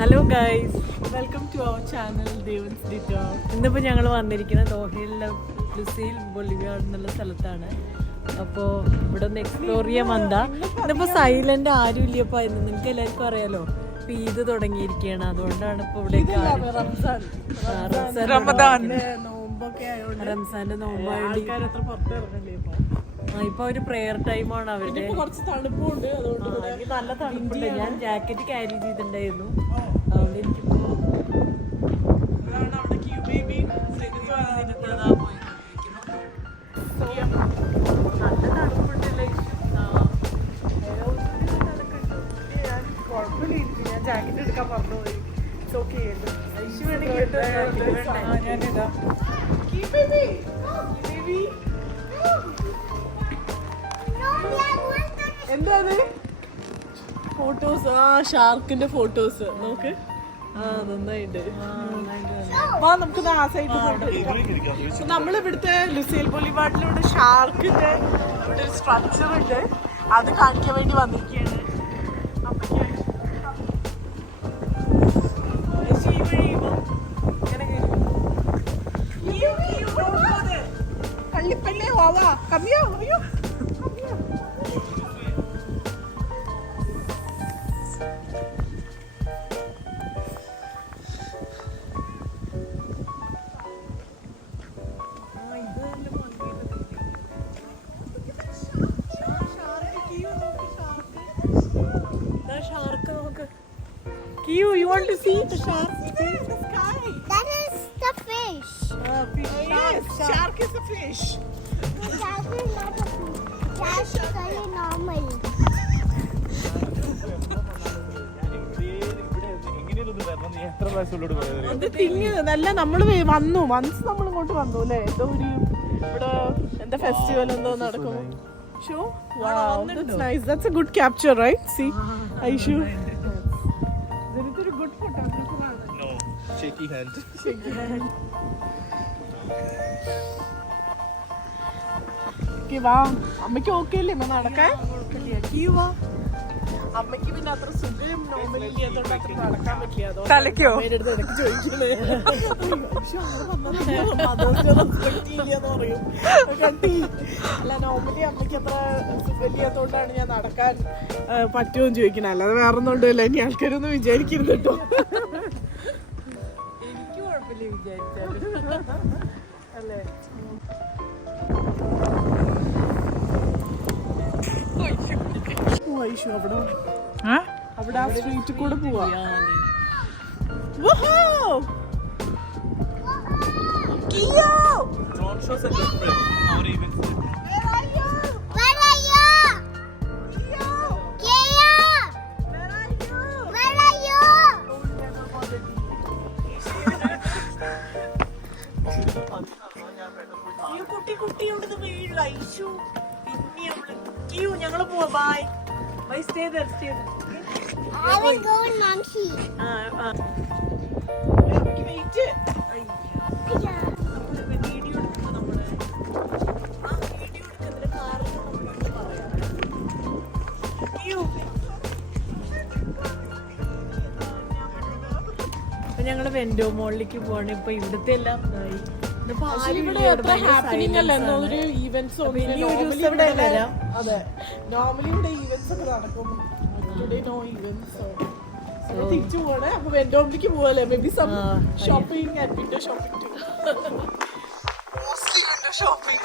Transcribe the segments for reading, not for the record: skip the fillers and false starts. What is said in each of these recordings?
Hello guys, welcome to our channel ദേവൻസ് ഡിറ്റോ. ഇന്നിപ്പോൾ ഞങ്ങൾ വന്നിരിക്കുന്നത് ദോഹയിലെ ലുസൈൽ ബൊളിവിയാർ എന്നുള്ള സ്ഥലത്താണ്. അപ്പോൾ ഇവിടെ ഒന്ന് എക്സ്പ്ലോർ ചെയ്യാൻ വന്നാ. ഇന്നിപ്പോൾ സൈലന്റ് ആരും ഇല്ലപ്പോൾ ഇന്ന് നിങ്ങൾക്ക് എല്ലാവർക്കും അറിയാലോ, ഇപ്പം ഈദ് തുടങ്ങിയിരിക്കുകയാണ്. അതുകൊണ്ടാണ് ഇപ്പോൾ ഇവിടെ റംസാന്റെ നോമ്പായിട്ട് ഇപ്പൊ ഒരു പ്രെയർ ടൈമാണ് അവരുടെ. കുറച്ച് തണുപ്പുണ്ട്, അതുകൊണ്ട് നല്ല തണുപ്പുണ്ട്. ഞാൻ ജാക്കറ്റ് ക്യാരി ചെയ്തിട്ടുണ്ടായിരുന്നു. അതുകൊണ്ട് എനിക്ക് ഞാൻ ജാക്കറ്റ് എടുക്കാൻ മറന്നുപോയി. എന്താ ഫോട്ടോസ്? ആ ഷാർക്കിന്റെ ഫോട്ടോസ് നോക്ക്. നന്നായിട്ട്. വാ നമുക്ക് ആ സൈഡ്. നമ്മൾ ഇവിടുത്തെ ലുസൈൽ ബൊളിവാർഡിലൂടെ ഷാർക്കിന്റെ ഇവിടെ ഒരു സ്ട്രക്ചർ ഉണ്ട്, അത് കാണിക്കാൻ വേണ്ടി വന്നിരിക്കുകയാണ്. കള്ളിപ്പല്ലേ വാവാ കമ്മിയോ അയ്യോ. You want to see the shark? In the sky. That is the fish. Fish. Yes, shark is a fish. Shark is not a fish. Shark is very normal. നല്ല നമ്മള് വന്നു വൺസ് നമ്മൾ ഇങ്ങോട്ട് വന്നു അല്ലേ, എന്തോ ഒരു ഇവിടെ എന്താ ഫെസ്റ്റിവൽ എന്തോ നടക്കുന്നു. So nice, that's a good capture right? See Aishu, ഇതൊരു ഗുഡ് ഫോട്ടോഗ്രാഫർ ആണ്. No, shaky hand. Shaky hand. വാ, അമ്മയ്ക്ക് ഓക്കെ അല്ലേ നടക്കാൻ? അമ്മയ്ക്ക് പിന്നെ അത്ര സുഖം നോർമലി ഇല്ലാത്തോണ്ട് അത്ര നടക്കാൻ പറ്റില്ല. തലയ്ക്കോ ഇടയ്ക്ക് ചോദിച്ചില്ലേ അല്ല, നോർമലി അമ്മയ്ക്ക് അത്ര സുഖമില്ലാത്തോണ്ടാണ് ഞാൻ നടക്കാൻ പറ്റുമെന്ന് ചോദിക്കണേ, അല്ലാതെ വേറെ ഒന്നും ഉണ്ടല്ലോ. ഇനി ആൾക്കാരൊന്നും വിചാരിക്കരുത് കേട്ടോ. എനിക്ക് കുഴപ്പമില്ല വിചാരിച്ചാലും അല്ലേ. ഐഷു അവിടെ ആ സ്ട്രീറ്റിൽ കൂടെ പോവാ. Drone shows are different. Our events. Where are you? Where are you? Kia! Where are you? Where are you? ഈ കുട്ടി കുട്ടിയോട് വീഴും ഐഷു. പിന്നെ ക്യൂ ഞങ്ങള് പോവാ. Bye bye. Stay there, stay there. I will go with monkey. Wait. Yeah. Video എടുക്കുമ്പോൾ നമ്മള് video എടുക്കുന്നതിന് കാരണം നമ്മളോട് പറയാം. അപ്പൊ ഞങ്ങള് വെൻഡോ മോളിലേക്ക് പോവാണ്. ഇപ്പൊ ഇവിടുത്തെ എല്ലാം നോർമലി ഇവിടെ ഈവന്റ്സ് ഒക്കെ നടക്കും. Today no events. തിരിച്ചു പോവാണ്. അപ്പൊ വെൻഡോമിലേക്ക് പോവല്ലേ, may be some shopping and window shopping too. Mostly window shopping.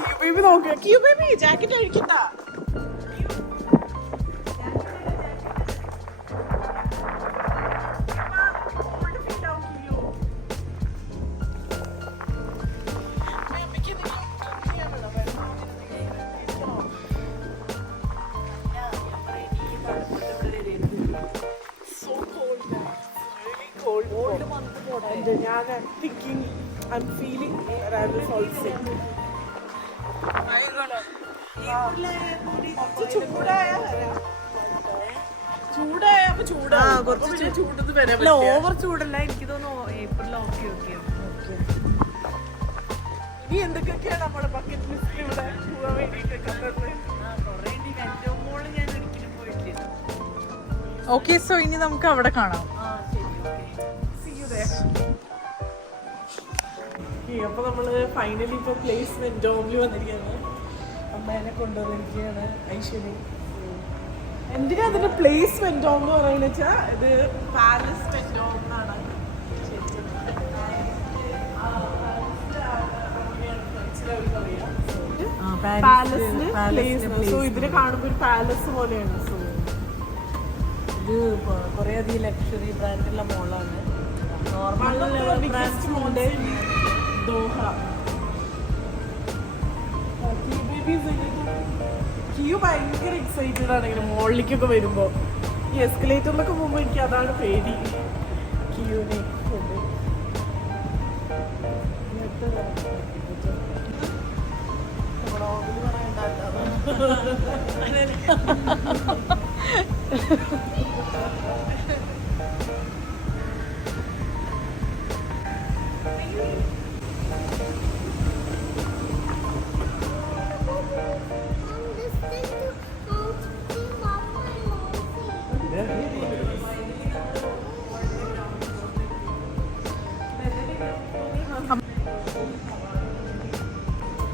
ക്യൂ ബേബി നോക്കുക. ക്യൂ ബേബി ജാക്കറ്റ് അഴിക്കണ്ട. I'm thinking, I'm feeling that I will fall sick. Over ചൂടല്ല, എനിക്ക് തോന്നുന്നു ഏപ്രിൽ ഓക്കെ ഓക്കെ. ഇനി എന്തൊക്കെയാണ് നമ്മുടെ ബക്കറ്റ് ലിസ്റ്റിൽ ഇവിടെ പോകാൻ വേണ്ടിയിട്ടൊക്കെ? കുറേ ഞാൻ ഒരിക്കലും പോയിട്ടില്ല. ഓക്കെ സോ ഇനി നമുക്ക് അവിടെ കാണാം. അപ്പൊ നമ്മള് ഫൈനലി ഇപ്പൊ പ്ലേസ്മെന്റ് ഡോമിൽ വന്നിരിക്കുകയാണ്. അമ്മേനെ കൊണ്ടുവന്നിരിക്കുകയാണ് ഐശ്വര്യ. എന്തിനാ അതിന്റെ പ്ലേസ്മെന്റ് ഡോം എന്ന് പറയുന്നത് വെച്ചാൽ ഇത് പാലസ് ഡോം എന്നാണ് പാലസിന് പ്ലേസ്. സോ ഇതിനെ കാണുമ്പോ ഒരു പാലസ് പോലെയാണ്. സോ ഇത് കുറേ അധികം ലക്ഷറി ബ്രാൻഡുള്ള മോളാണ്. നോർമൽ ബിഗ്ഗസ്റ്റ് മോളിന്റെ ദോഹ. കിയു ഭയങ്കര എക്സൈറ്റഡ് ആണ് ഇങ്ങനെ മോളിലേക്കൊക്കെ വരുമ്പോ. ഈ എസ്കലേറ്ററിലൊക്കെ പോകുമ്പോ എനിക്ക് അതാണ് പേടി കിയുവിനെ കൊണ്ട്.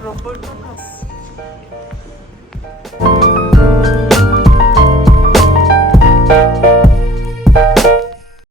റോബർട്ട്